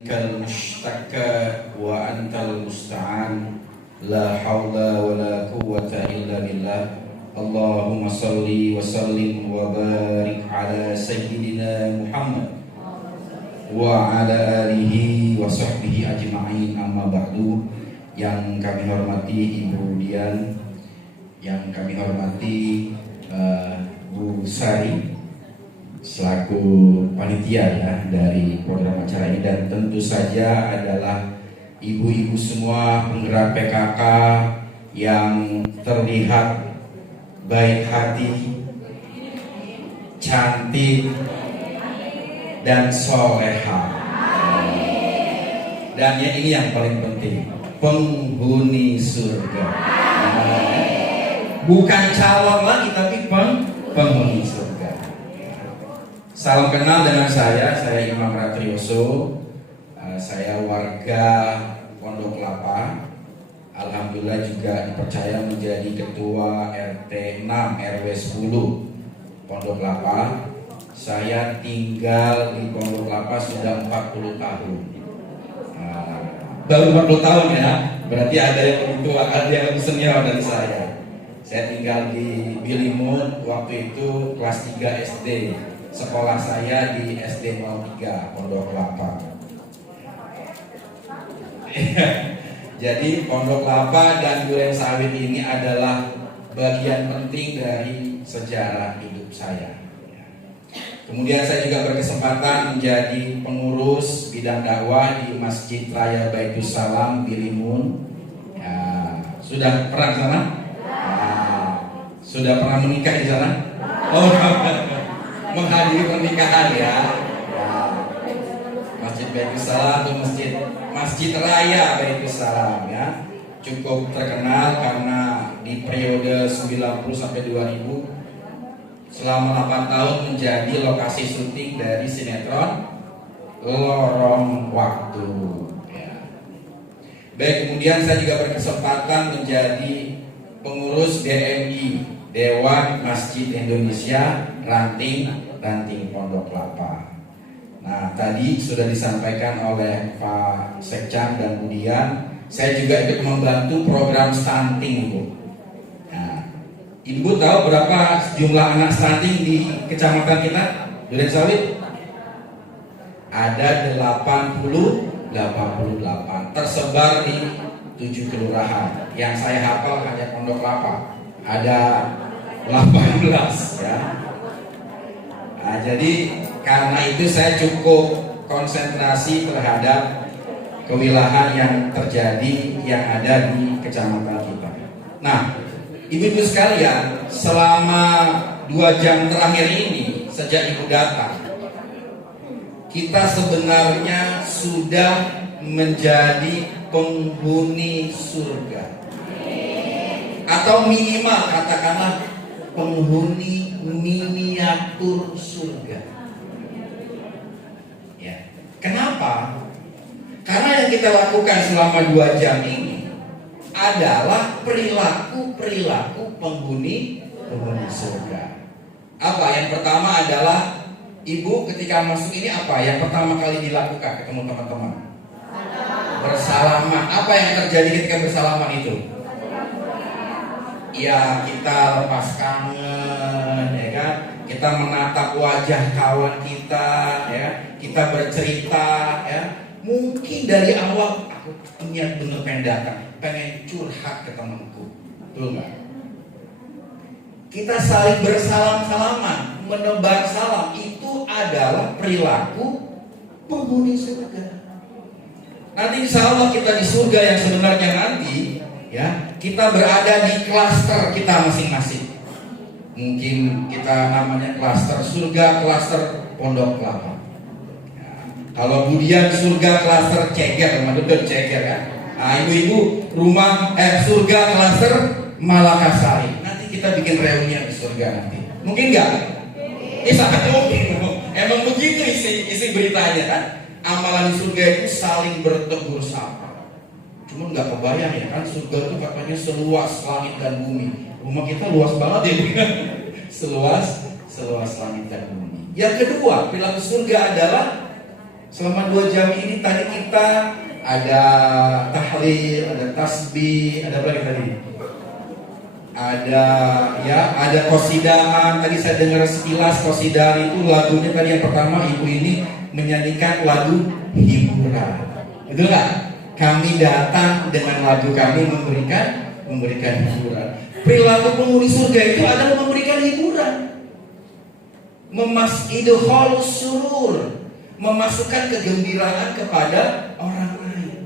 Mushtaka wa antal musta'an la hawla wa la quwwata illa billah. Allahumma salli wa sallim wa barik ala sayyidina Muhammad wa ala alihi wa sahbihi ajma'in, amma ba'du. Yang kami hormati Ibu Dian, yang kami hormati Bu Sari selaku panitia ya dari program acara ini, dan tentu saja adalah ibu-ibu semua penggerak PKK yang terlihat baik hati, cantik, dan soleha. Dan yang ini yang paling penting, penghuni surga. Bukan calon lagi, tapi penghuni surga. Salam kenal dengan saya Imam Ratriyoso. Saya warga Pondok Kelapa. Alhamdulillah juga dipercaya menjadi ketua RT 6 RW 10 Pondok Kelapa. Saya tinggal di Pondok Kelapa sudah 40 tahun. Baru 40 tahun ya. Berarti ada yang lebih tua, ada yang lebih senior dari saya. Saya tinggal di Bilimun waktu itu kelas 3 SD. Sekolah saya di SD 03 Pondok Kelapa. Jadi Pondok Kelapa dan Duren Sawit ini adalah bagian penting dari sejarah hidup saya. Kemudian saya juga berkesempatan menjadi pengurus bidang dakwah di Masjid Raya Baitus Salam Bilimun. Ya, sudah pernah ke sana? Sudah pernah menikah di sana? Oh, menghadiri pernikahan ya. Masjid Baitus Salam atau Masjid Raya Baitus Salam ya, cukup terkenal karena di periode 90 sampai 2000 selama 8 tahun menjadi lokasi syuting dari sinetron Lorong Waktu ya. Baik, kemudian saya juga berkesempatan menjadi pengurus DMI, Dewan Masjid Indonesia Ranting Pondok Kelapa. Nah, tadi sudah disampaikan oleh Pak Sekcam dan kemudian saya juga ikut membantu program stunting, Bu. Nah, Ibu tahu berapa jumlah anak stunting di kecamatan kita, Duren Sawit? Ada 88 tersebar di 7 kelurahan. Yang saya hafal hanya Pondok Kelapa ada 18 ya. Nah, jadi karena itu saya cukup konsentrasi terhadap kewilayahan yang terjadi yang ada di kecamatan kita. Nah, ibu-ibu sekalian, selama 2 jam terakhir ini sejak ibu datang, kita sebenarnya sudah menjadi penghuni surga, atau minimal katakanlah penghuni miniatur surga. Ya. Kenapa? Karena yang kita lakukan selama 2 jam ini adalah perilaku penghuni surga. Apa? Yang pertama adalah ibu ketika masuk ini apa? Yang pertama kali dilakukan ketemu teman-teman? Bersalaman. Apa yang terjadi ketika bersalaman itu? Ya, kita lepas kangen, ya kan? Kita menatap wajah kawan kita, ya. Kita bercerita, ya. Mungkin dari awal aku niat bener pengen datang, pengen curhat ke temanku, betul nggak? Kita saling bersalam-salaman, menebar salam, itu adalah perilaku penghuni surga. Nanti insya Allah kita di surga yang sebenarnya nanti, ya, kita berada di klaster kita masing-masing. Mungkin kita namanya klaster surga, klaster Pondok Kelapa. Ya, kalau Budian surga klaster Ceger, Madudut Ceger kan. Nah, ibu-ibu rumah surga klaster Malakasari. Nanti kita bikin reuni di surga nanti. Mungkin nggak? Sangat mungkin. Emang begitu isi beritanya kan. Amalan di surga itu saling bertegur sapa. Cuma nggak kebayang ya kan, surga itu katanya seluas langit dan bumi. Rumah kita luas banget ya, seluas langit dan bumi. Yang kedua, perilaku surga adalah Selama 2 jam ini tadi kita ada tahlil, ada tasbih, ada apa lagi tadi? Ada qasidahan. Tadi saya dengar sekilas qasidahan itu lagunya tadi yang pertama ibu ini menyanyikan lagu hiburan. Betul nggak? Kami datang dengan lagu kami memberikan hiburan. Perilaku penghuni surga itu adalah memberikan hiburan. Idkhalus surur, memasukkan kegembiraan kepada orang lain.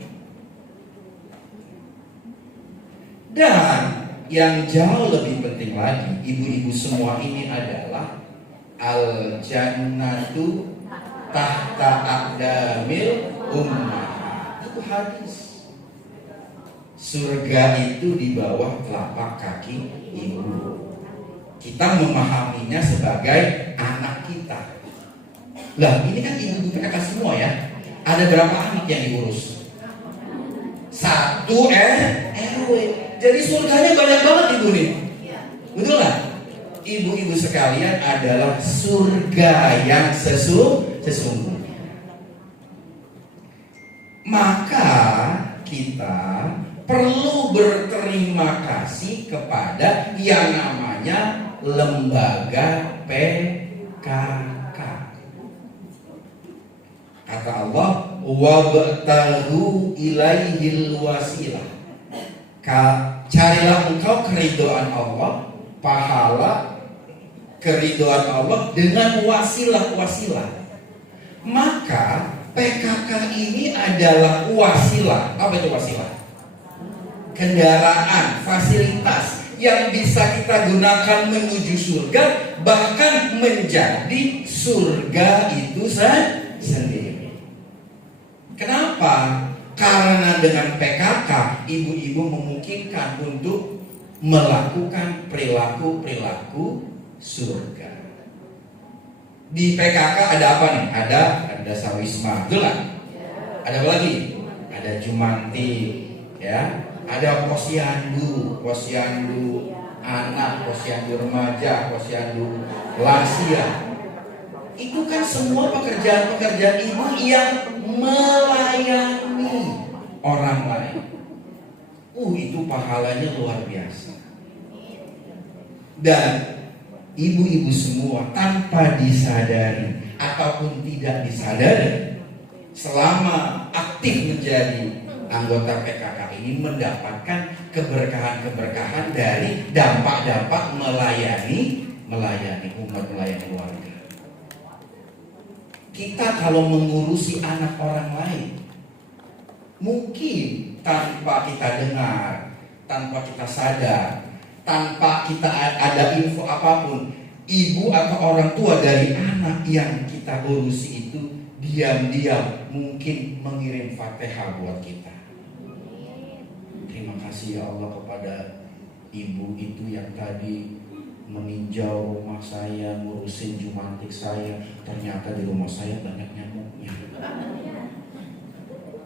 Dan yang jauh lebih penting lagi, ibu-ibu semua ini adalah al-jannatu tahta aqdamil ummahat. Itu hadis. Surga itu di bawah telapak kaki ibu. Kita memahaminya sebagai anak kita. Lah, ini kan ibu-ibu PKK semua ya. Ada berapa anak yang diurus? 1 RW. Jadi surganya banyak banget ibu nih. Betul nggak? Ibu-ibu sekalian adalah surga yang sesungguhnya. Maka kita perlu berterima kasih kepada yang namanya lembaga PKK. Kata Allah, wabtaghu ilaihil wasilah. Carilah engkau keridhaan Allah, pahala keridhaan Allah dengan wasilah-wasilah. Maka PKK ini adalah wasilah. Apa itu wasilah? Kendaraan, fasilitas yang bisa kita gunakan menuju surga, bahkan menjadi surga itu sendiri. Kenapa? Karena dengan PKK ibu-ibu memungkinkan untuk melakukan perilaku surga. Di PKK ada apa nih? Ada Sawisma, betul lah. Ada apa lagi? Ada Jumanti, ya. Ada posyandu anak, posyandu remaja, posyandu lansia. Itu kan semua pekerjaan-pekerjaan ibu yang melayani orang lain. Itu pahalanya luar biasa. Dan ibu-ibu semua tanpa disadari ataupun tidak disadari, selama aktif menjadi anggota PKK ini mendapatkan keberkahan-keberkahan dari dampak-dampak melayani umat, melayani warga. Kita kalau mengurusi anak orang lain, mungkin tanpa kita dengar, tanpa kita sadar, tanpa kita ada info apapun, ibu atau orang tua dari anak yang kita urusi itu diam-diam mungkin mengirim Fatihah buat kita. Terima kasih ya Allah kepada ibu itu yang tadi meninjau rumah saya, ngurusin Jumantik saya. Ternyata di rumah saya banyak nyamuknya.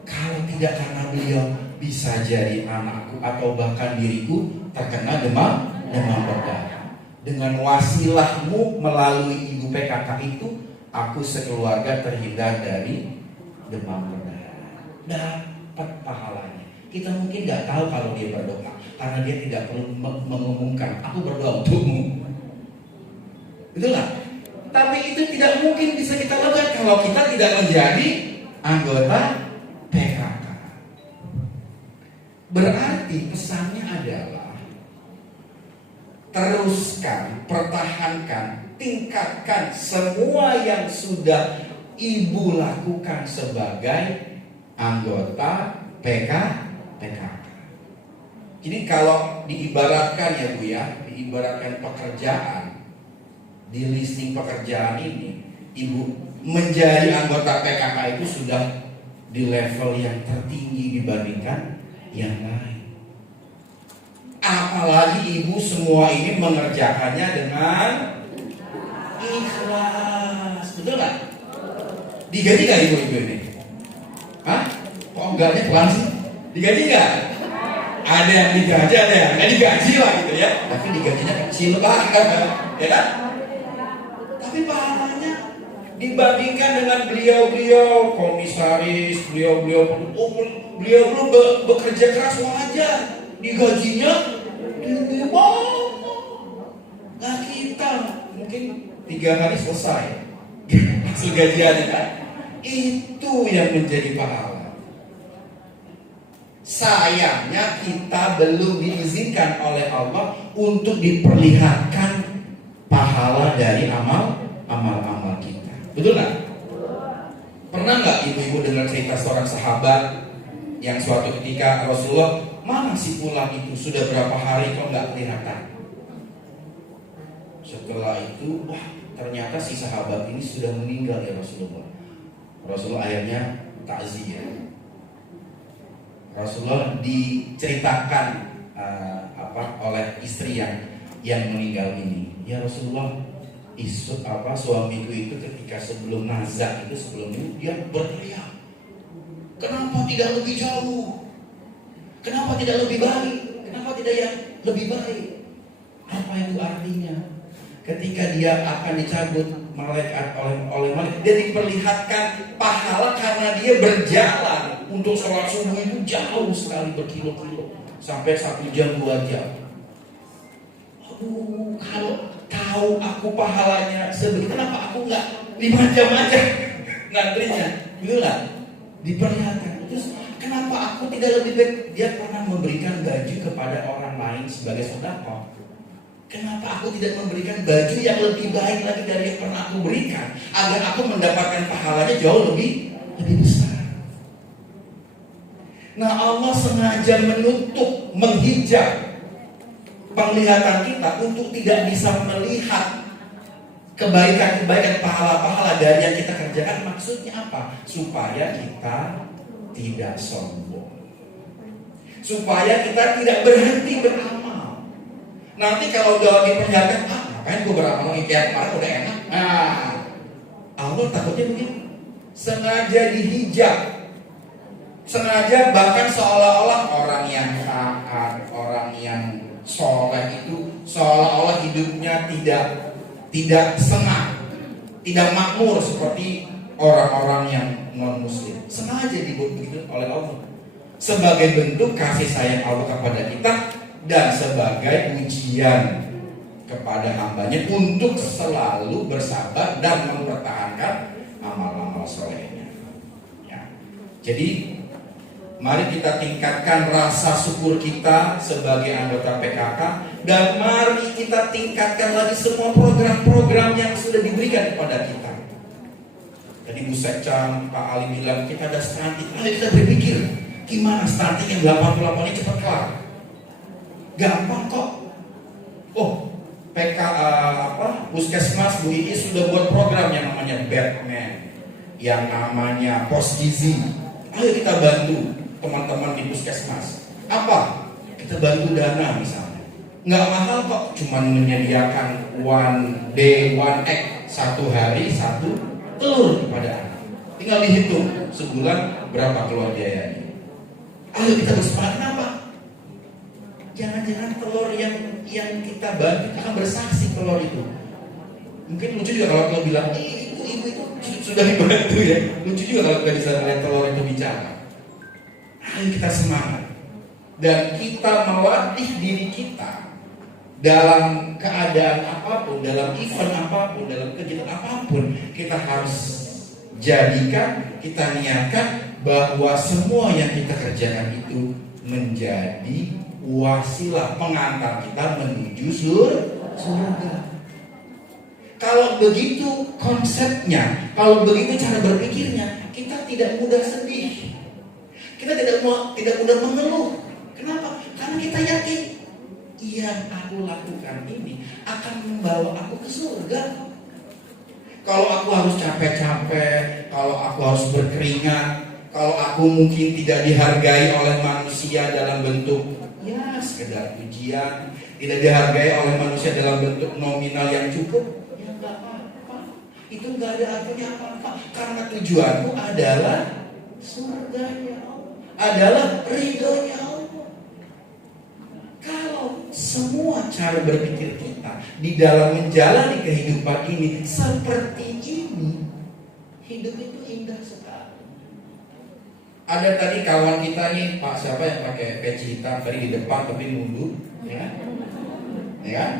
Kalau tidak karena beliau, bisa jadi anakku atau bahkan diriku terkena demam berdarah. Dengan wasilahmu melalui ibu PKK itu, aku sekeluarga terhindar dari demam berdarah. Dapat pahalanya. Kita mungkin nggak tahu kalau dia berdoa, karena dia tidak perlu mengumumkan, aku berdoa untukmu. Betul nggak? Tapi itu tidak mungkin bisa kita lakukan kalau kita tidak menjadi anggota PKK. Berarti pesannya adalah teruskan, pertahankan, tingkatkan semua yang sudah ibu lakukan sebagai anggota PKK. Jadi kalau diibaratkan ya Bu ya, diibaratkan pekerjaan, di listing pekerjaan ini, ibu menjadi anggota PKK itu sudah di level yang tertinggi dibandingkan yang lain. Apalagi ibu semua ini mengerjakannya dengan ikhlas, betul nggak? Digaji nggak ibu-ibu ini? Hah? Kok enggaknya pelan sih? Digaji nggak? Ada yang digaji, ada yang nggak digaji lah gitu ya. Tapi digajinya kecil banget, ya kan? Tapi pahalanya Dibandingkan dengan beliau-beliau komisaris, beliau bekerja keras wajar, digajinya tinggi banget. Nah kita mungkin 3 hari selesai hasil gajiannya kan? Itu yang menjadi pahala. Sayangnya kita belum diizinkan oleh Allah untuk diperlihatkan pahala dari amal-amal kita. Betul nggak? Pernah nggak ibu-ibu dengar cerita seorang sahabat yang suatu ketika Rasulullah, mana si fulan itu sudah berapa hari kok nggak kelihatan? Setelah itu, wah ternyata si sahabat ini sudah meninggal ya Rasulullah. Rasulullah akhirnya takziah. Rasulullah diceritakan oleh istri yang meninggal ini. Ya Rasulullah, suamiku itu ketika sebelum nazak itu sebelum itu dia berteriak, kenapa tidak lebih jauh? Kenapa tidak lebih baik? Kenapa tidak yang lebih baik? Apa itu artinya? Ketika dia akan dicabut malaikat oleh malaikat, dia diperlihatkan pahala karena dia berjalan untuk sholat subuh itu jauh sekali, berkilo-kilo, sampai 1 jam 2 jam. Aduh, kalau tahu aku pahalanya sebegitu, kenapa aku nggak 5 jam aja ngantrinya? Gila, diperlihatkan. Terus kenapa aku tidak lebih baik? Dia pernah memberikan baju kepada orang lain sebagai sedekah. Kenapa aku tidak memberikan baju yang lebih baik lagi dari yang pernah aku berikan, agar aku mendapatkan pahalanya jauh lebih besar? Nah, Allah sengaja menutup, menghijab penglihatan kita untuk tidak bisa melihat kebaikan-kebaikan, pahala-pahala dari yang kita kerjakan. Maksudnya apa? Supaya kita tidak sombong, supaya kita tidak berhenti beramal. Nanti kalau udah diperlihatkan, ngapain gue beramal, kayak kemarin udah enak. Nah, Allah takutnya begitu, sengaja dihijab, sengaja bahkan seolah-olah orang yang taat, orang yang soleh itu seolah-olah hidupnya tidak senang, tidak makmur seperti orang-orang yang non muslim. Sengaja dibuat begitu oleh Allah sebagai bentuk kasih sayang Allah kepada kita dan sebagai ujian kepada hambanya untuk selalu bersabar dan mempertahankan amal-amal solehnya. Ya. Jadi mari kita tingkatkan rasa syukur kita sebagai anggota PKK, dan mari kita tingkatkan lagi semua program-program yang sudah diberikan kepada kita. Tadi Bu Sekcam, Pak Ali bilang kita ada stunting. Ayo kita berpikir, gimana stunting yang 88 ini cepat kelar? Gampang kok. Puskesmas Bu Ii sudah buat program yang namanya Batman, yang namanya Pos Gizi. Ayo kita bantu teman-teman di puskesmas. Apa? Kita bantu dana misalnya. Nggak mahal kok, cuman menyediakan 1 day 1 egg, 1 hari 1 telur kepada anak. Tinggal dihitung sebulan berapa keluar biayanya. Ayo kita bersepakat. Kenapa? Jangan-jangan telur yang kita bantu akan bersaksi telur itu. Mungkin lucu juga kalau kita bilang, ibu itu sudah dibantu ya. Lucu juga kalau kita bisa melihat telur itu bicara. Ayo kita semangat, dan kita melatih diri kita dalam keadaan apapun, dalam event apapun, dalam kegiatan apapun, kita harus jadikan, kita niatkan bahwa semua yang kita kerjakan itu menjadi wasilah pengantar kita menuju surga. Kalau begitu konsepnya, kalau begitu cara berpikirnya, kita tidak mudah sedih, kita tidak mudah mengeluh. Kenapa? Karena kita yakin yang aku lakukan ini akan membawa aku ke surga. Kalau aku harus capek-capek, kalau aku harus berkeringat, kalau aku mungkin tidak dihargai oleh manusia dalam bentuk ya sekedar pujian, tidak dihargai oleh manusia dalam bentuk nominal yang cukup, ya nggak apa-apa. Itu nggak ada artinya apa-apa, karena tujuanku adalah surganya Allah, adalah ridhonya Allah. Kalau semua cara berpikir kita di dalam menjalani kehidupan ini seperti ini, Hidup itu indah sekali. Ada tadi kawan kita nih, Pak siapa yang pakai peci hitam tadi di depan tapi mundur, ya kan? Ya kan?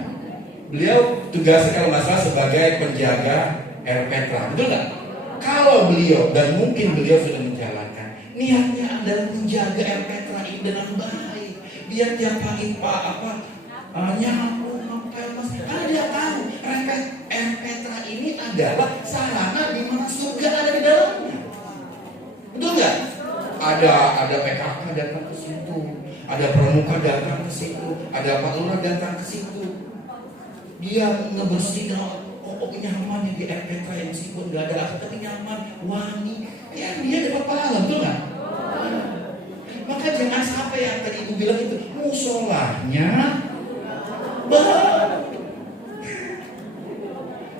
Beliau tugasnya kalau nggak salah sebagai penjaga Air Petra, betul nggak? Kalau beliau, dan mungkin beliau sudah menjalankan, niatnya adalah menjaga Air Petra ini dengan baik. Biar tiap pagi nyapu, ngepel, karena dia tahu Air Petra ini adalah sarana di mana surga ada di dalamnya. Betul nggak? Ada PKK datang ke situ, ada pramuka datang ke situ, ada Pak Lurah datang ke situ. Dia ngebersihin, nyaman ya di Air Petra yang meskipun nggak ada asap tapi nyaman, wangi. Ya dia dapat pahala, betul nggak? Maka jangan sampai yang tadi ibu bilang itu musolahnya bau.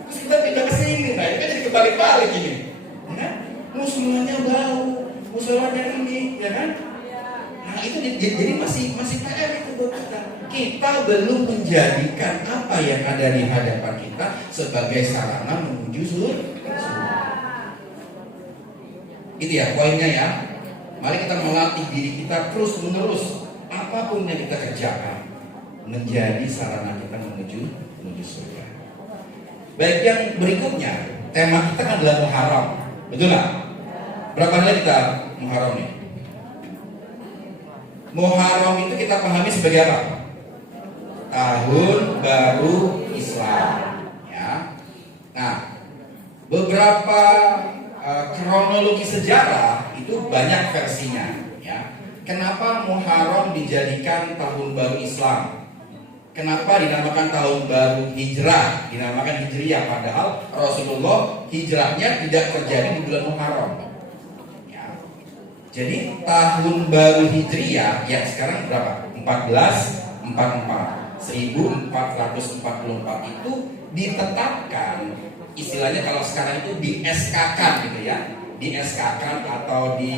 Terus kita pindah ke sini, nah ini kan jadi kebalik-balik ini. Ya? Musolahnya bau, musolahnya ini, ya kan? Nah itu jadi masih PR itu buat kita. Kita belum menjadikan apa yang ada di hadapan kita sebagai sarana menuju surga. Itu ya poinnya ya. Mari kita melatih diri kita terus menerus. Apapun yang kita kerjakan menjadi sarana kita menuju surga. Baik, yang berikutnya tema kita adalah Muharram. Betul nggak? Berapa hari kita Muharram nih? Muharram itu kita pahami sebagai apa? Tahun baru Islam, ya. Nah, beberapa kronologi sejarah itu banyak versinya, ya. Kenapa Muharram dijadikan tahun baru Islam? Kenapa dinamakan tahun baru Hijrah? Dinamakan Hijriyah, padahal Rasulullah hijrahnya tidak terjadi di bulan Muharram. Ya. Jadi tahun baru Hijriyah yang sekarang berapa? 1444. 1444 itu ditetapkan, istilahnya kalau sekarang itu di SK-kan gitu ya, di SK-kan atau di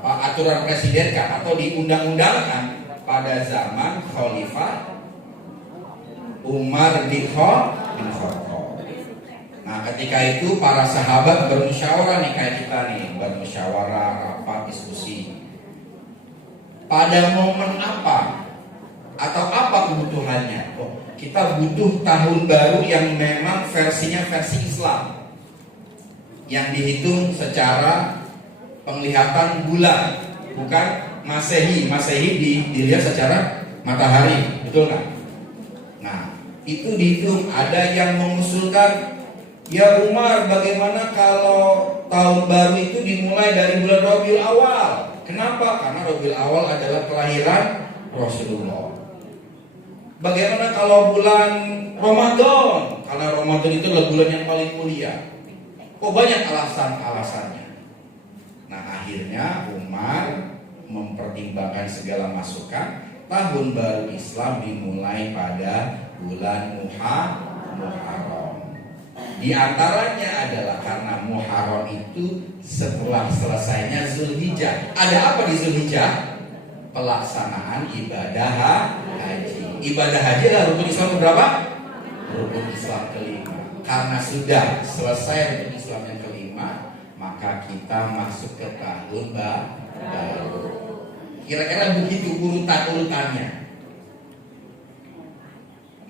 aturan presiden kan, atau diundang-undangkan pada zaman Khalifah Umar bin Khattab. Nah ketika itu para sahabat bermusyawarah nih kayak kita nih, bermusyawarah, rapat, diskusi. Pada momen apa? Atau apa kebutuhannya? Kita butuh tahun baru yang memang versinya versi Islam, yang dihitung secara penglihatan bulan, bukan Masehi. Masehi dilihat secara matahari, betul nggak? Nah, itu dihitung. Ada yang mengusulkan, ya Umar, bagaimana kalau tahun baru itu dimulai dari bulan Rabiul Awal? Kenapa? Karena Rabiul Awal adalah kelahiran Rasulullah. Bagaimana kalau bulan Ramadan? Karena Ramadan itu adalah bulan yang paling mulia. Banyak alasan-alasannya. Nah akhirnya Umar mempertimbangkan segala masukan. Tahun baru Islam dimulai pada bulan Muharram. Di antaranya adalah karena Muharram itu setelah selesainya Zulhijjah. Ada apa di Zulhijjah? Pelaksanaan ibadah haji. Ibadah haji adalah rukun Islam berapa? Rukun Islam kelima. Karena sudah selesai rukun Islam yang kelima, maka kita masuk ke tahun baru. Kira-kira begitu urutannya.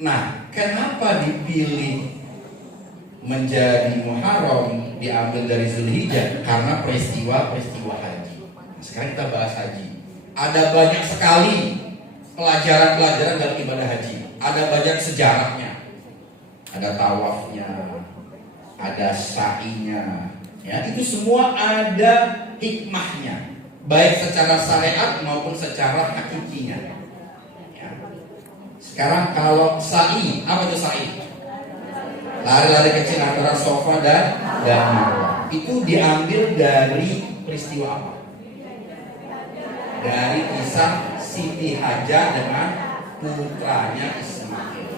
Nah, kenapa dipilih menjadi Muharram diambil dari Zulhijjah? Karena peristiwa haji. Sekarang kita bahas haji. Ada banyak sekali pelajaran-pelajaran dalam ibadah haji. Ada banyak sejarahnya. Ada tawafnya, ada sa'inya. Ya, itu semua ada hikmahnya, baik secara syariat maupun secara hakikinya. Ya. Sekarang kalau sa'i, apa itu sa'i? Lari-lari kecil antara Safa dan Marwah. Itu diambil dari peristiwa apa? Dari kisah Siti Hajar dengan putranya Ismail.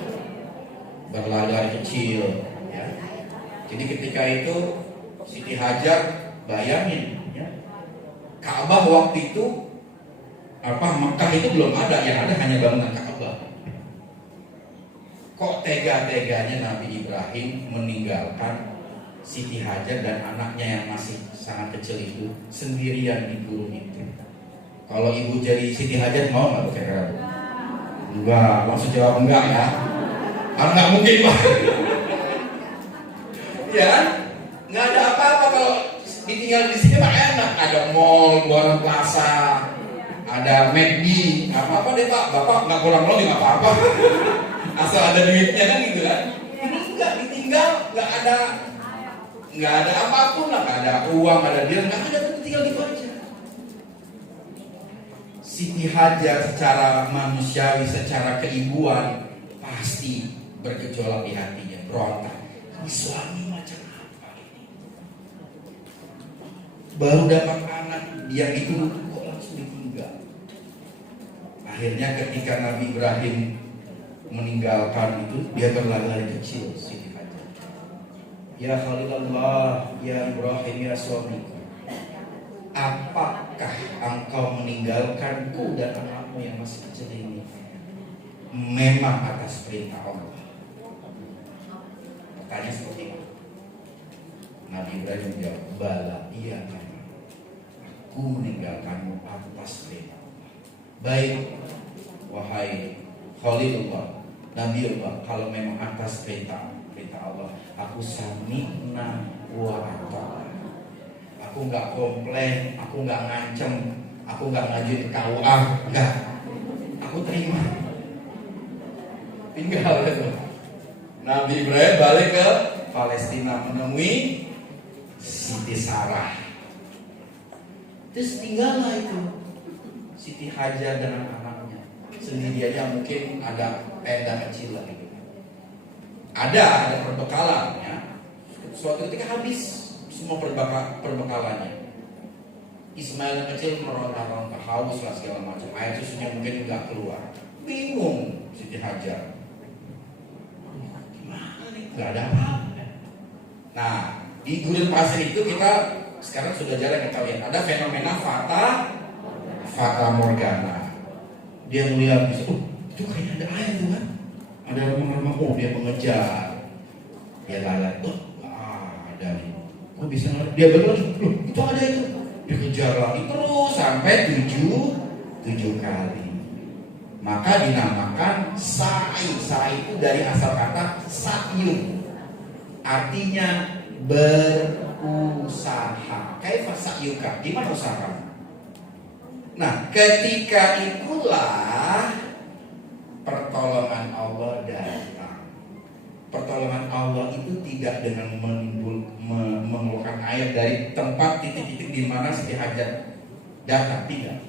Berlari-lari kecil, ya. Jadi ketika itu Siti Hajar, bayangin, ya, Ka'bah waktu itu Mekah itu belum ada, yang ada hanya bangunan Ka'bah. Kok tega-teganya Nabi Ibrahim meninggalkan Siti Hajar dan anaknya yang masih sangat kecil itu sendirian di gurun itu. Kalau ibu jadi Siti Hajar mau nggak kira-kira? Enggak, langsung jawab enggak ya. Enggak mungkin Pak. Ya kan? Nggak ada apa-apa kalau ditinggal di sini mah enak. Ada mall, Buana Plaza, ada McD, apa-apa deh Pak. Bapak nggak pulang lagi nggak apa-apa. Asal ada duitnya kan gitu kan. Ini enggak ditinggal, nggak ada apapun lah, nggak ada uang, nggak ada dia, nggak ada, tinggal gitu aja. Siti Hajar secara manusiawi, secara keibuan pasti bergejolak di hatinya, berontak. Ini suami macam apa ini? Baru dapat anak, dia itu kok langsung ditinggal. Akhirnya ketika Nabi Ibrahim meninggalkan itu, dia berlari-lari kecil. Siti Hajar, ya Khalilullah, ya Ibrahim, ya suamiku, apakah engkau meninggalkanku dan anakmu yang masih kecil ini memang atas perintah Allah? Pertanyaan seperti itu. Nabi Ibrahim menjawab, bala, iya kan, aku meninggalkanmu atas perintah Allah. Baik, wahai Khalilullah, Nabiullah, kalau memang atas perintah Allah, aku sami'na wa ata'na. Aku nggak komplain, aku nggak ngancem, aku nggak ngajuin ke KUA, enggak. Aku terima. Tinggal itu. Nabi Ibrahim balik ke Palestina menemui Siti Sarah. Terus tinggallah itu Siti Hajar dengan anaknya. Sendiriannya mungkin ada tenda kecil lah gitu. Ada perbekalan ya. Suatu ketika habis semua perbekalannya. Ismail yang kecil meronta-ronta, haus lah segala macam. Air susunya mungkin nggak keluar. Bingung Siti Hajar. Gimana nih? Nggak ada apa-apa. Nah, di gurun pasir itu kita sekarang sudah jarang kita lihat. Ada fenomena Fata Morgana. Dia melihat bisa, itu kayaknya ada air tuh kan? Ada remang-remang, dia mengejar. Dia lalat, ada nih. Kok bisa lari? Dia berlari, itu ada itu. Dia kejar lagi terus sampai 7 kali. Maka dinamakan sa'i. Sa'i itu dari asal kata sa'yun, artinya berusaha. Kaifa sa'yuka? Gimana usaha? Nah, ketika itulah pertolongan Allah datang. Pertolongan Allah itu tidak dengan mengeluarkan air dari tempat titik-titik di mana Siti Hajar datang, tidak.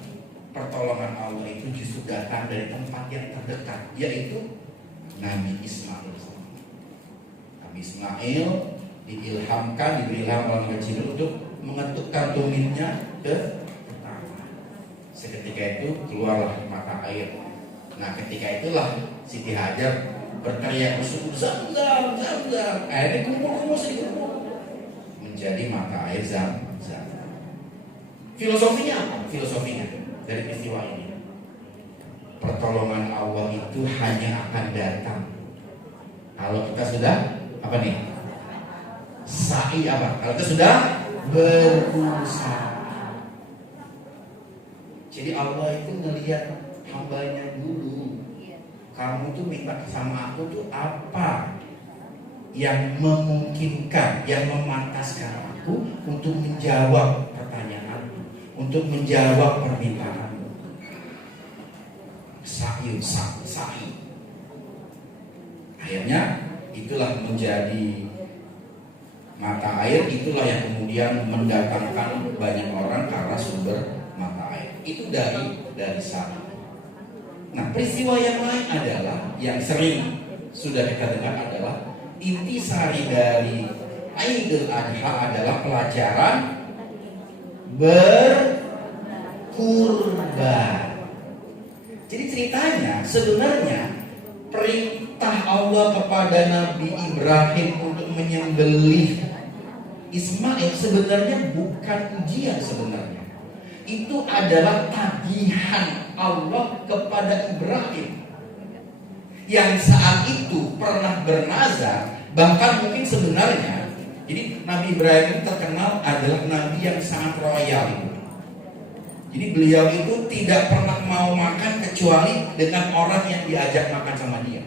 Pertolongan Allah itu justru datang dari tempat yang terdekat, yaitu Nabi Ismail. Nabi Ismail diberi ilham oleh Jibril untuk mengetukkan tumitnya ke pertama. Seketika itu keluarlah mata air. Nah, ketika itulah Siti Hajar berteriak bersyukur, Zam-zam, Zam-zam. Airnya kumpul sedikit menjadi mata air Zam-zam. Filosofinya apa? Filosofinya dari peristiwa ini, pertolongan Allah itu hanya akan datang kalau kita sudah apa nih? Sa'i apa? Kalau kita sudah berusaha. Jadi Allah itu ngelihat hambanya dulu. Kamu tuh minta sama aku tuh apa yang memungkinkan, yang memantaskan aku untuk menjawab pertanyaanmu, untuk menjawab permintaanmu. Sa'i. Akhirnya itulah menjadi mata air, itulah yang kemudian mendatangkan banyak orang karena sumber mata air. Itu dari sa'i. Nah, peristiwa yang lain adalah yang sering sudah kita dengar adalah intisari dari Idul Adha adalah pelajaran berkurban. Jadi ceritanya sebenarnya perintah Allah kepada Nabi Ibrahim untuk menyembelih Ismail sebenarnya bukan ujian sebenarnya. Itu adalah tagihan Allah kepada Ibrahim yang saat itu pernah bernazar. Bahkan mungkin sebenarnya Jadi Nabi Ibrahim itu terkenal adalah nabi yang sangat royal itu. Jadi beliau itu tidak pernah mau makan kecuali dengan orang yang diajak makan sama dia.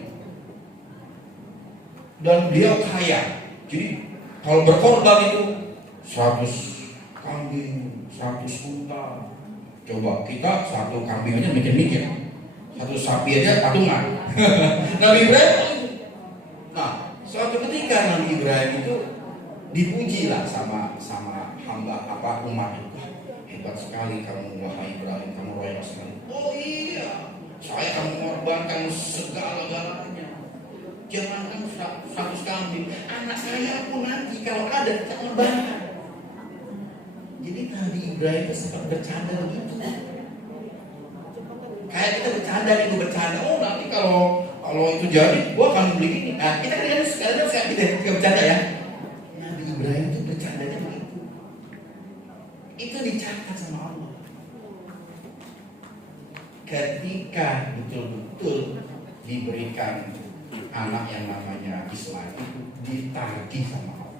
Dan beliau kaya. Jadi kalau berkorban itu 100 kambing, 100 unta. Coba kita satu kambing aja mikir-mikir, satu sapi aja patungan. Nabi Ibrahim. Nah, suatu ketika Nabi Ibrahim itu dipuji lah sama hamba umat itu. Hebat sekali kamu wahai Ibrahim, kamu royal sekali. Oh iya, saya akan mengorbankan segala-galanya. Jangankan 100 kambing, anak saya pun nanti kalau ada kita korbankan. Jadi Nabi Ibrahim itu sempat bercanda begitu. Kayak kita bercanda. Oh nanti kalau itu jadi, gua akan beli ini. Nah kita kan sekalian kita bercanda ya. Nabi Ibrahim itu bercandanya begitu. Itu dicatat sama Allah. Ketika betul-betul diberikan anak yang namanya Ismail itu ditagih sama Allah.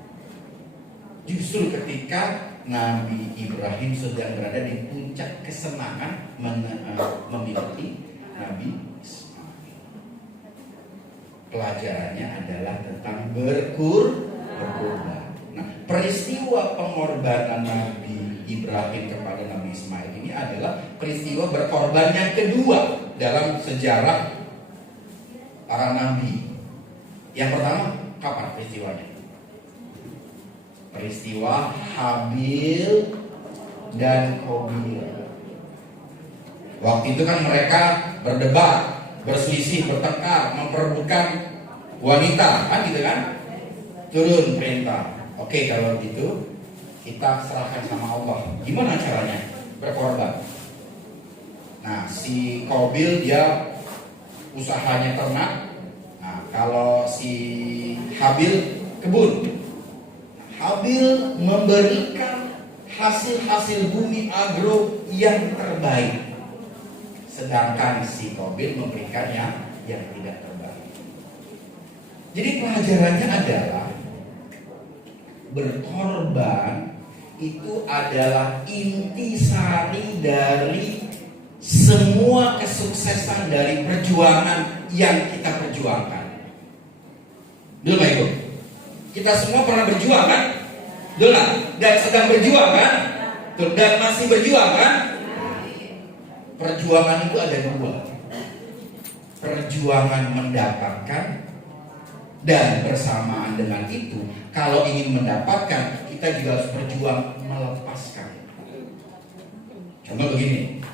Justru ketika Nabi Ibrahim sedang berada di puncak kesenangan memiliki Nabi Ismail. Pelajarannya adalah tentang berkorban. Nah, peristiwa pengorbanan Nabi Ibrahim kepada Nabi Ismail ini adalah peristiwa berkorban yang kedua dalam sejarah para nabi. Yang pertama, kapan peristiwanya? Peristiwa Habil dan Qabil. Waktu itu kan mereka berdebat, berselisih, bertengkar, memperebutkan wanita, kan gitu kan? Turun perintah. Oke, kalau gitu kita serahkan sama Allah. Gimana caranya berkorban? Nah, si Qabil dia usahanya ternak. Nah, kalau si Habil kebun. Habil memberikan hasil-hasil bumi agro yang terbaik, sedangkan si Qabil memberikan yang tidak terbaik. Jadi pelajarannya adalah berkorban itu adalah intisari dari semua kesuksesan dari perjuangan yang kita perjuangkan. Betul Pak Ibu? Kita semua pernah berjuang kan? Betul kan? Dan sedang berjuang kan? Dan masih berjuang kan? Perjuangan itu ada dua. Perjuangan mendapatkan, dan bersamaan dengan itu, kalau ingin mendapatkan, kita juga harus berjuang melepaskan. Contoh begini.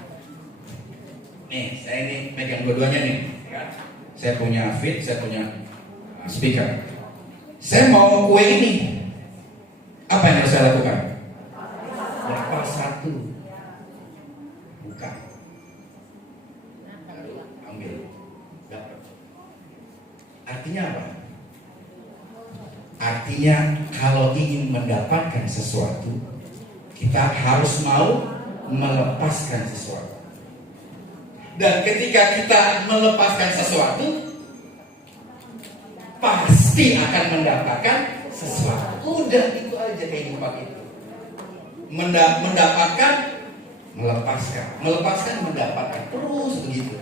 Nih, saya ini megang dua-duanya nih. Saya punya feed, saya punya speaker. Saya mau kue ini. Apa yang harus saya lakukan? Lepas satu. Buka. Baru ambil. Dapat. Artinya apa? Artinya kalau ingin mendapatkan sesuatu, kita harus mau melepaskan sesuatu. Dan ketika kita melepaskan sesuatu, pasti akan mendapatkan sesuatu. Udah itu aja kehidupan itu. Mendapatkan, melepaskan, mendapatkan, terus begitu.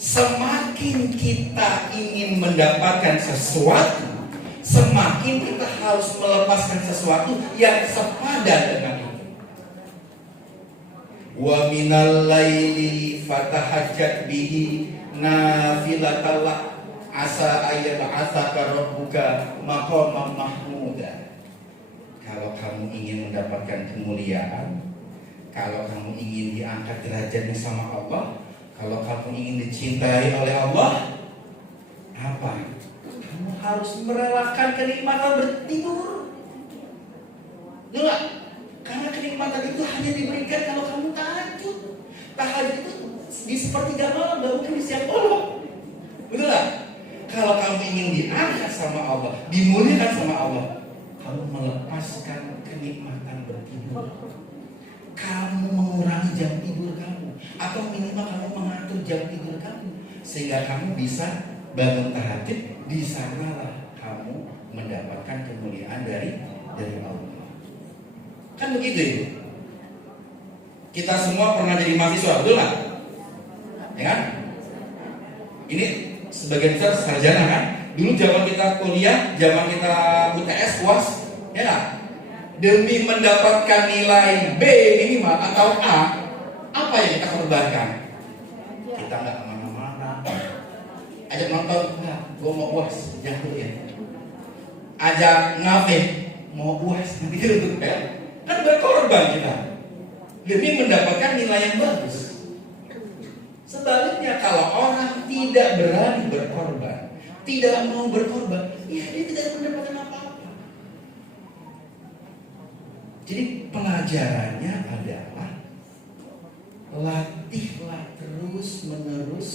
Semakin kita ingin mendapatkan sesuatu, semakin kita harus melepaskan sesuatu yang sepadan dengan itu. Wa minal laili fatahajjat bihi nafilatan lak asa ayyab'atsaka rabbuka maqaman mahmuda. Kalau kamu ingin mendapatkan kemuliaan, kalau kamu ingin diangkat derajatnya sama Allah, kalau kamu ingin dicintai oleh Allah, apa? Kamu harus merelakan kenikmatan bertidur. Enggak? Karena kenikmatan itu hanya diberikan kalau kamu tahajud. Tahajud itu di sepertiga malam, gak mungkin di siang bolong. Betul gak? Kalau kamu ingin diangkat sama Allah, dimuliakan sama Allah, kamu melepaskan kenikmatan bertidur. Kamu mengurangi jam tidur kamu, atau minimal kamu mengatur jam tidur kamu, sehingga kamu bisa bangun tahajud. Di sanalah kamu mendapatkan kemuliaan dari Allah. Kan begitu itu. Kita semua pernah jadi mahasiswa, betul nggak? Ya kan? Ini sebagian besar sarjana kan? Dulu zaman kita kuliah, zaman kita UTS, UAS, ya nggak? Demi mendapatkan nilai B minimal atau A, apa yang kita korbankan? Kita nggak kemana-mana. Ajak nonton, nggak, gue mau UAS, jatuh ya. Ajak ngafe, mau UAS, nanti gitu ya. Kan berkorban kita demi mendapatkan nilai yang bagus. Sebaliknya kalau orang tidak berani berkorban, tidak mau berkorban, ya dia tidak mendapatkan apa-apa. Jadi pelajarannya adalah latihlah terus menerus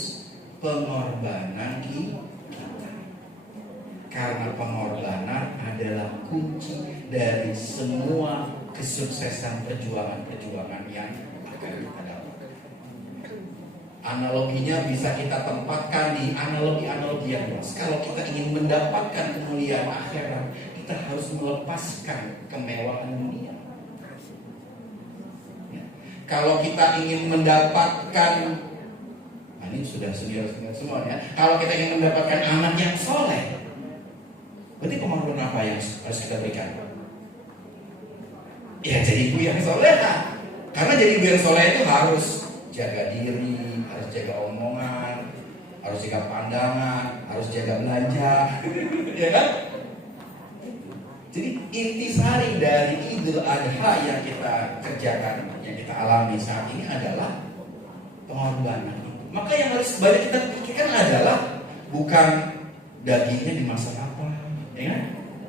pengorbanan kita. Karena pengorbanan adalah kunci dari semua kesuksesan perjuangan-perjuangan yang akan kita dapatkan. Analoginya bisa kita tempatkan di analogi-analogi yang luas. Kalau kita ingin mendapatkan kemuliaan akhirat, kita harus melepaskan kemewahan dunia. Ya. Kalau kita ingin mendapatkan, nah ini sudah senior semua ya. Kalau kita ingin mendapatkan anak yang soleh, berarti pengorbanan apa yang harus kita berikan? Ya jadi ibu yang soleh. Karena jadi ibu yang soleh itu harus jaga diri, harus jaga omongan, harus jaga pandangan, harus jaga belanja, ya kan? Jadi intisari dari Idul Adha yang kita kerjakan, yang kita alami saat ini adalah pengorbanan. Maka yang harus banyak kita pikirkan adalah bukan dagingnya dimasak apa, ya kan?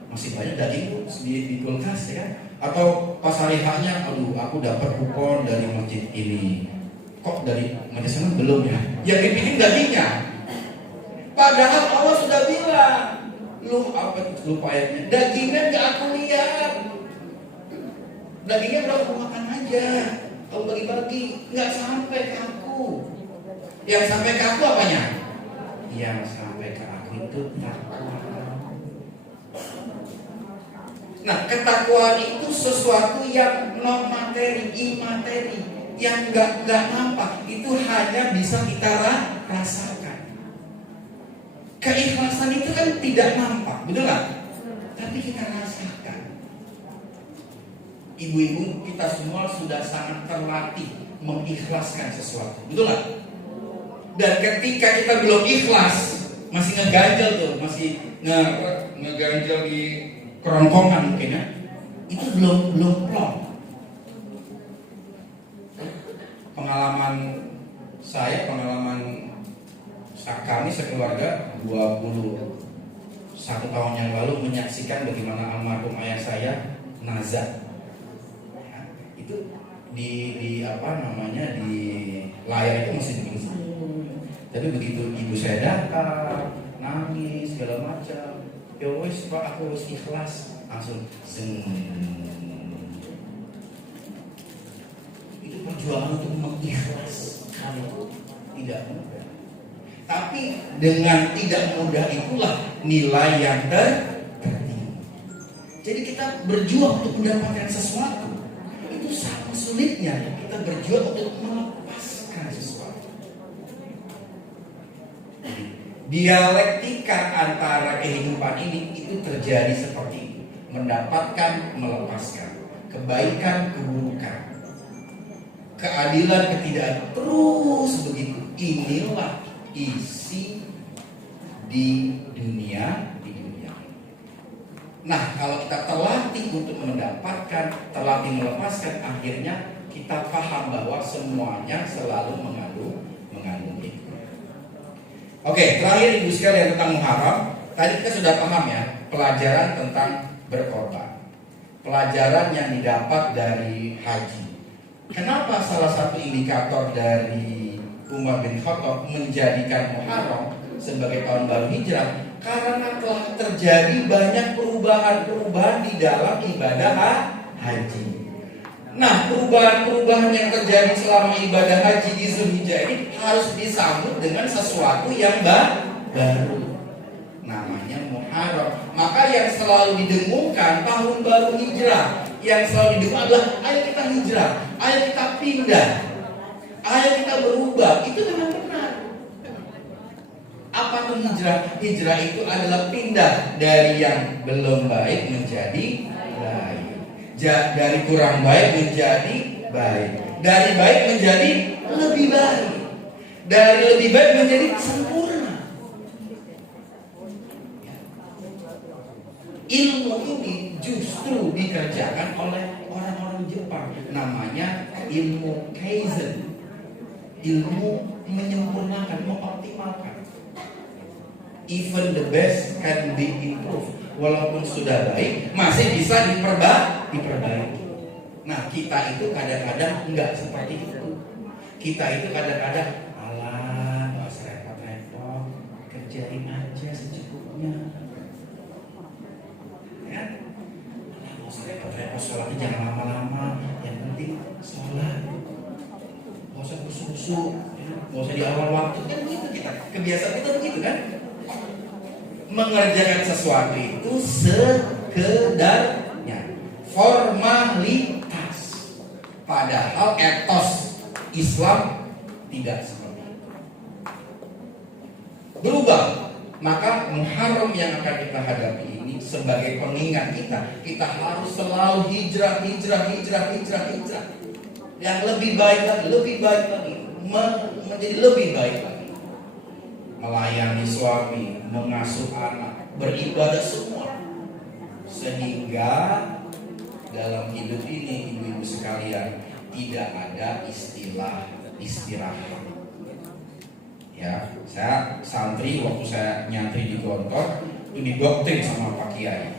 Masih banyak daging di kulkas, ya kan? Atau pas hari hanya, aduh aku dapat kupon dari masjid ini, kok dari masjid sana belum ya? Yang dibikin dagingnya. Padahal Allah sudah bilang, lu apa itu lupa ayatnya? Dagingnya gak aku lihat. Dagingnya udah aku makan aja. Kamu bagi-bagi, nggak sampai ke aku. Yang sampai ke aku apanya? Yang sampai ke aku itu takwa. Nah, ketakwaan itu sesuatu yang non materi, imateri, yang nggak nampak. Itu hanya bisa kita rasakan. Keikhlasan itu kan tidak nampak, betul nggak? Tapi kita rasakan. Ibu-ibu kita semua sudah sangat terlatih mengikhlaskan sesuatu, betul nggak? Dan ketika kita belum ikhlas, masih ngeganjel tuh, masih ngeganjel di kerongkongan mungkin ya, itu belum plong. Pengalaman kami sekeluarga 21 tahun yang lalu menyaksikan bagaimana almarhum ayah saya nazar. Ya, itu di layar itu masih begini. Tapi begitu ibu saya datang, nangis segala macam, ya wes Pak, aku harus ikhlas, langsung itu perjuangan untuk mengikhlaskan itu tidak mudah. Tapi dengan tidak mudah itulah nilai yang tertinggi. Jadi kita berjuang untuk mendapatkan sesuatu, itu sangat sulitnya kita berjuang untuk melepaskan sesuatu. Dialektika antara kehidupan ini itu terjadi seperti itu, mendapatkan, melepaskan, kebaikan, keburukan, keadilan, ketidakadilan, terus begitu. Inilah isi di dunia. Nah, kalau kita terlatih untuk mendapatkan, terlatih melepaskan, akhirnya kita paham bahwa semuanya selalu mengandung hikmah. Oke, terakhir ibu sekalian tentang Muharram. Tadi kita sudah paham ya, pelajaran tentang berkorban, pelajaran yang didapat dari haji. Kenapa salah satu indikator dari Umar bin Khattab menjadikan Muharram sebagai tahun baru hijrah? Karena telah terjadi banyak perubahan-perubahan di dalam ibadah haji. Nah, perubahan-perubahan yang terjadi selama ibadah haji di Zulhijjah ini harus disambut dengan sesuatu yang baru. Namanya Muharram. Muharram. Maka yang selalu didengungkan tahun baru hijrah, yang selalu didengungkan adalah ayo kita hijrah, ayo kita pindah, ayo kita berubah. Itu memang benar. Apa itu hijrah? Hijrah itu adalah pindah dari yang belum baik menjadi baik, dari kurang baik menjadi baik, dari baik menjadi lebih baik, dari lebih baik menjadi sempurna. Ilmu ini justru dikerjakan oleh orang-orang Jepang. Namanya ilmu Kaizen. Ilmu menyempurnakan, mengoptimalkan. Even the best can be improved. Walaupun sudah baik, masih bisa diperbaiki. Nah, kita itu kadang-kadang enggak seperti itu. Kita itu kadang-kadang alah, nggak usah repot-repot, kerjain aja secukupnya. Ya, nggak usah repot-repot, sholatnya jangan lama-lama. Yang penting sholat, nggak usah kusuk-kusuk, nggak usah di awal waktu. Kan begitu kita, kebiasaan kita begitu kan? Mengerjakan sesuatu itu sekedarnya, formalitas. Padahal etos Islam tidak seperti itu. Berubah. Maka Muharram yang akan kita hadapi ini sebagai pengingat kita harus selalu hijrah. Yang lebih baik lagi, menjadi lebih baik lagi. Melayani suami, mengasuh anak, beribadah semua. Sehingga dalam hidup ini, ibu-ibu sekalian, tidak ada istilah istirahat. Ya, saya santri waktu saya nyantri di Gontor itu didoktrin sama Pak Kiai.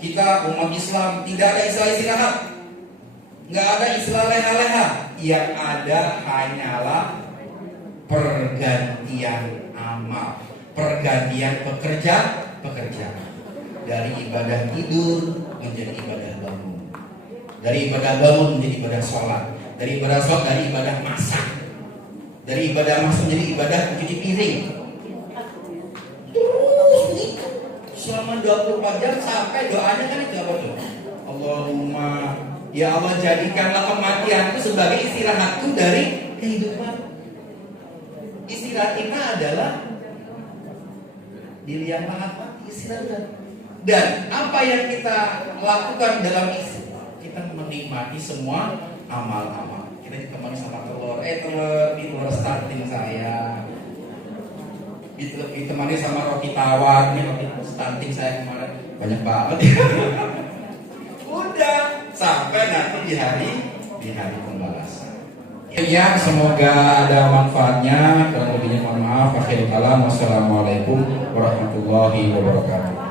Kita umat Islam tidak ada istilah istirahat, nggak ada istilah leha-leha. Yang ada hanyalah pergantian amal, pergantian pekerjaan. Dari ibadah tidur menjadi ibadah bangun, dari ibadah bangun menjadi ibadah sholat, dari ibadah sholat dari ibadah masak, dari ibadah masak menjadi ibadah mencuci piring. Terus begitu selama 24 jam sampai doanya kan itu apa tuh? Allahumma ya Allah, jadikanlah kematianku sebagai istirahatku dari kehidupan. Istirahat kita adalah di liang lahat mati, istirahat. Dan apa yang kita lakukan dalam istirahat? Kita menikmati semua amal-amal. Kita ditemani sama telur. Telur stunting saya. Ditemani sama roti tawar. Ini roti stunting saya kemarin banyak banget. Udah sampai nanti di hari pembalasan. Ya, semoga ada manfaatnya. Kurang lebihnya mohon maaf. Akhirul kalam. Wassalamualaikum warahmatullahi wabarakatuh.